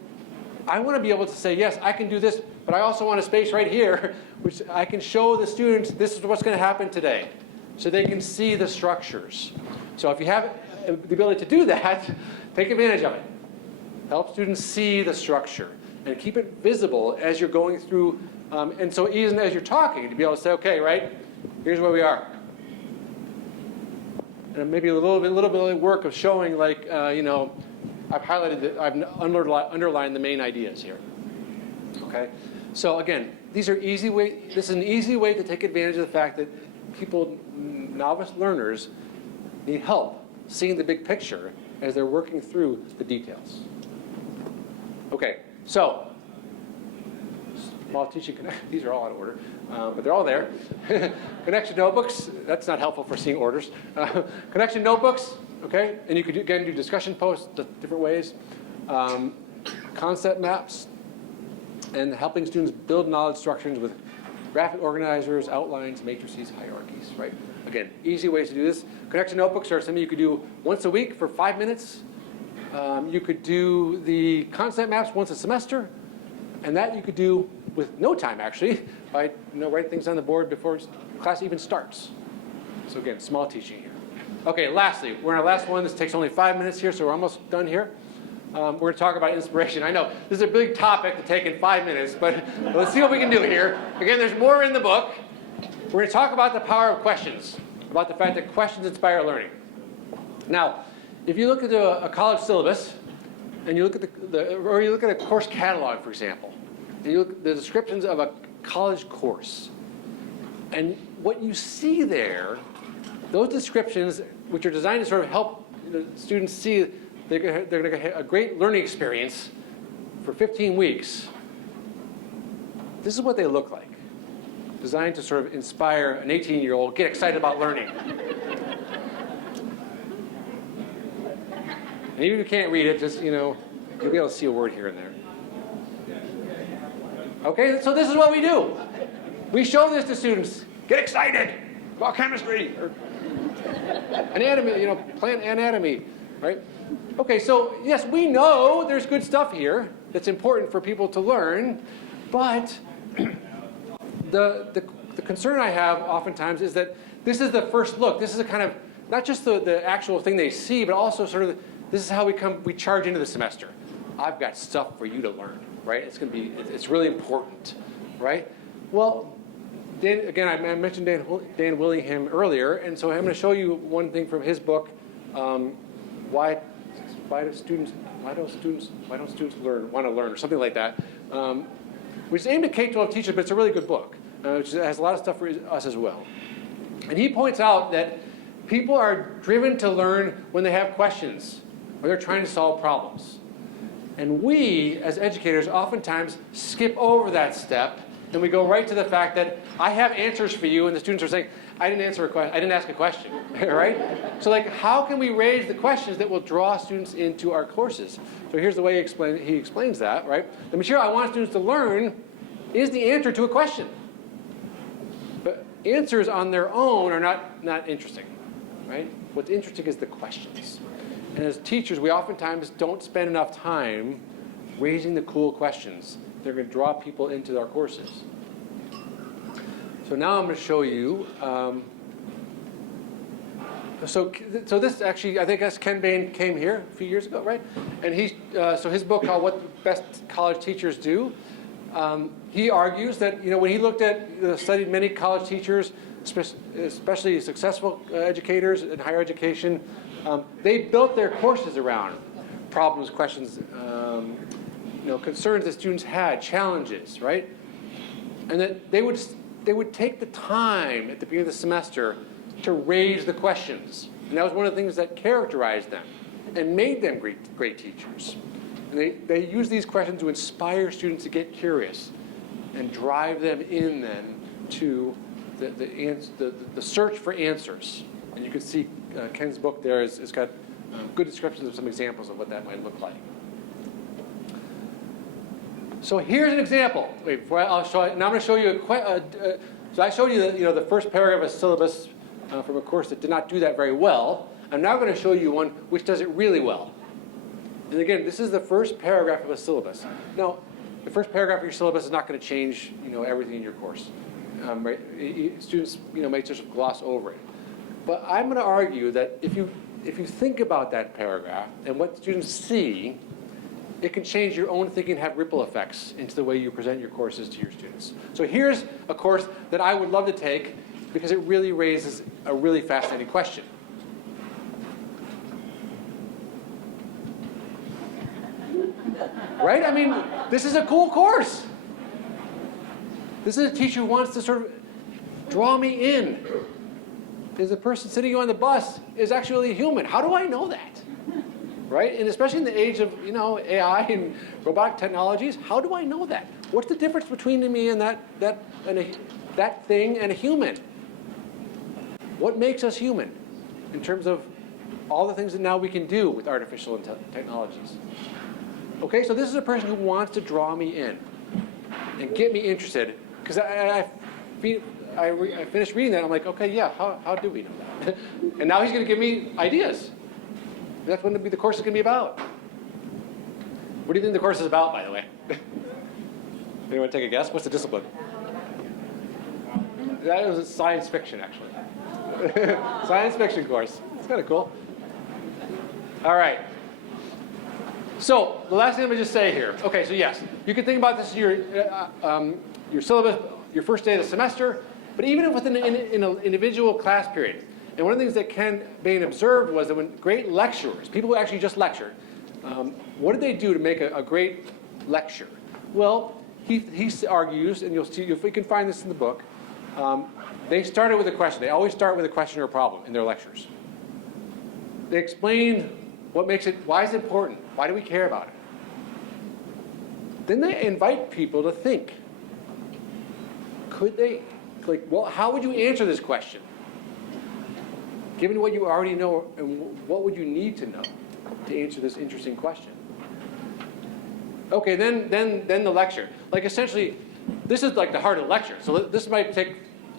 I want to be able to say, yes, I can do this, but I also want a space right here, which I can show the students this is what's going to happen today, so they can see the structures. So if you have the ability to do that, take advantage of it. Help students see the structure and keep it visible as you're going through. And so even as you're talking, to be able to say, okay, right, here's where we are. And maybe a little bit of work of showing, like, I've highlighted, I've underlined the main ideas here. Okay, so again, this is an easy way to take advantage of the fact that novice learners, need help seeing the big picture as they're working through the details. Okay, so small teaching, these are all out of order, but they're all there. Connection notebooks, that's not helpful for seeing orders. Connection notebooks, okay, and you could again do discussion posts different ways. Concept maps, and helping students build knowledge structures with graphic organizers, outlines, matrices, hierarchies, right? Again, easy ways to do this. Connection notebooks are something you could do once a week for 5 minutes. You could do the concept maps once a semester, and that you could do with no time, actually, by writing things on the board before class even starts. So again, small teaching here. Okay, lastly, we're in our last one. This takes only 5 minutes here, so we're almost done here. We're going to talk about inspiration. I know this is a big topic to take in 5 minutes, but let's see what we can do here. Again, there's more in the book. We're going to talk about the power of questions, about the fact that questions inspire learning. Now, if you look at a college syllabus, and you look at or you look at a course catalog, for example, and you look at the descriptions of a college course, and what you see there, those descriptions, which are designed to sort of help students see they're going to get a great learning experience for 15 weeks, this is what they look like. Designed to sort of inspire an 18-year-old, get excited about learning. And even if you can't read it, just, you'll be able to see a word here and there. Okay, so this is what we do. We show this to students. Get excited about chemistry or anatomy, plant anatomy, right? Okay, so yes, we know there's good stuff here that's important for people to learn, but the concern I have oftentimes is that this is the first look. This is a kind of, not just the actual thing they see, but also sort of, this is how we charge into the semester. I've got stuff for you to learn, right? It's really important, right? Well, again, I mentioned Dan Willingham earlier, and so I'm going to show you one thing from his book, why don't students want to learn, or something like that, which is aimed at K-12 teachers, but it's a really good book, which has a lot of stuff for us as well. And he points out that people are driven to learn when they have questions, or they're trying to solve problems. And we, as educators, oftentimes skip over that step, and we go right to the fact that I have answers for you, and the students are saying, I didn't ask a question, right? So how can we raise the questions that will draw students into our courses? So here's the way he explains that, right? The material I want students to learn is the answer to a question. But answers on their own are not interesting, right? What's interesting is the questions. And as teachers, we oftentimes don't spend enough time raising the cool questions. They're going to draw people into our courses. So now I'm going to show you. So this actually, I think that's Ken Bain came here a few years ago, right? And so his book called "What Best College Teachers Do." He argues that when he looked at studied many college teachers, especially successful educators in higher education, they built their courses around problems, questions, concerns that students had, challenges, right? And that they would take the time at the beginning of the semester to raise the questions. And that was one of the things that characterized them and made them great teachers. And they use these questions to inspire students to get curious and drive them in then to the search for answers. And you can see Ken's book there has got good descriptions of some examples of what that might look like. So here's an example. Wait, before I'll show you, now I'm going to show you so I showed you the first paragraph of a syllabus from a course that did not do that very well. I'm now going to show you one which does it really well. And again, this is the first paragraph of a syllabus. Now, the first paragraph of your syllabus is not going to change everything in your course. Right? Students may just gloss over it. But I'm going to argue that if you think about that paragraph and what students see, it can change your own thinking and have ripple effects into the way you present your courses to your students. So here's a course that I would love to take because it really raises a really fascinating question. Right? I mean, this is a cool course. This is a teacher who wants to sort of draw me in. Is the person sitting on the bus is actually a human? How do I know that? Right? And especially in the age of AI and robotic technologies, how do I know that? What's the difference between me and that thing and a human? What makes us human in terms of all the things that now we can do with artificial technologies? Okay, so this is a person who wants to draw me in and get me interested. Because I finished reading that, and I'm like, okay, yeah, how do we know that? And now he's going to give me ideas. That's what the course is going to be about. What do you think the course is about, by the way? Anyone take a guess? What's the discipline? That was science fiction, actually. Science fiction course. It's kind of cool. All right. So the last thing I'm going to just say here. Okay, so yes, you can think about this as your syllabus, your first day of the semester, but even within an individual class period. And one of the things that Ken Bain observed was that when great lecturers, people who actually just lectured, what did they do to make a great lecture? Well, he argues, and you'll see if we can find this in the book, they started with a question. They always start with a question or a problem in their lectures. They explain what makes it, why is it important? Why do we care about it? Then they invite people to think. Could they, well, how would you answer this question? Given what you already know, and what would you need to know to answer this interesting question? Okay, then the lecture. Like essentially, this is like the heart of the lecture. So this might take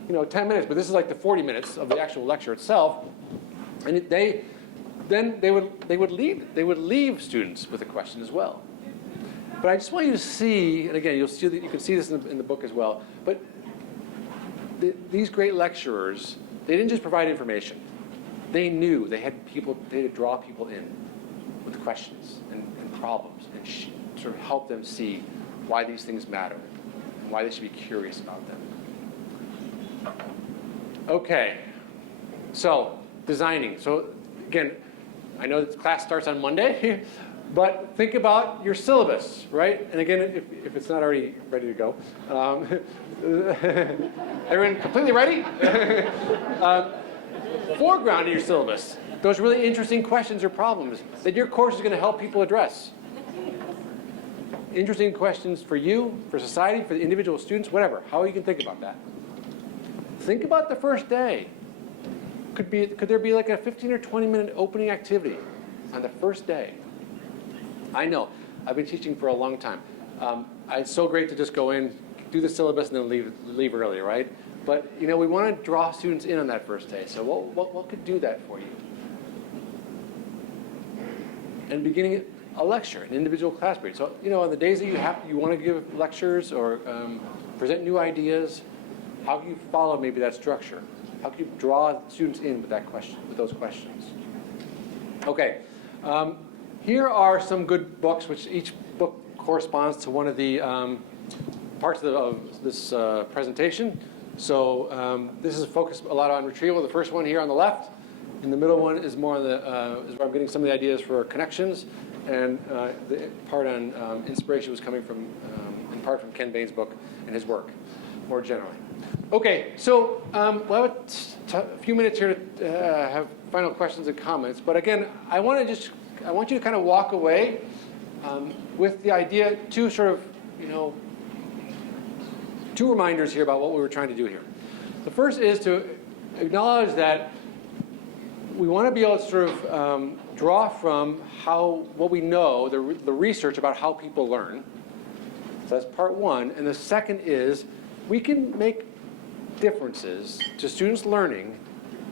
10 minutes, but this is like the 40 minutes of the actual lecture itself. And they would leave students with a question as well. But I just want you to see, and again, you can see this in the book as well. But these great lecturers, they didn't just provide information. They knew they had to draw people in with questions and problems and sort of help them see why these things matter and why they should be curious about them. Okay, so designing. So again, I know that class starts on Monday, but think about your syllabus, right? And again, if it's not already ready to go, everyone completely ready? Foreground in your syllabus, those really interesting questions or problems that your course is going to help people address. Interesting questions for you, for society, for the individual students, whatever, how you can think about that. Think about the first day. Could there be like a 15 or 20 minute opening activity on the first day? I know, I've been teaching for a long time. It's so great to just go in, do the syllabus and then leave early, right? But we want to draw students in on that first day. So what could do that for you? And beginning a lecture, an individual class period. So on the days that you want to give lectures or present new ideas, how can you follow maybe that structure? How can you draw students in with those questions? Okay, here are some good books, which each book corresponds to one of the parts of this presentation. So this is focused a lot on retrieval. The first one here on the left, and the middle one is more on is where I'm getting some of the ideas for connections, and the part on inspiration was coming from, in part from Ken Bain's book and his work, more generally. Okay, so we'll have a few minutes here to have final questions and comments. But again, I want you to kind of walk away with the idea, two reminders here about what we were trying to do here. The first is to acknowledge that we want to be able to sort of draw from what we know, the research about how people learn. So that's part one. And the second is we can make differences to students' learning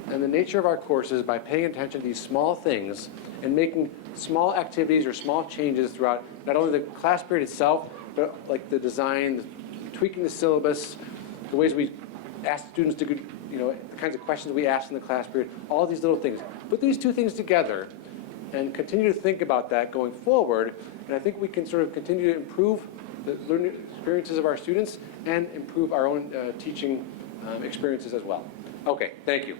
and the nature of our courses by paying attention to these small things and making small activities or small changes throughout not only the class period itself, but like the design, tweaking the syllabus, the ways we ask students to, the kinds of questions we ask in the class period, all these little things. Put these two things together and continue to think about that going forward, and I think we can sort of continue to improve the learning experiences of our students and improve our own teaching experiences as well. Okay, thank you.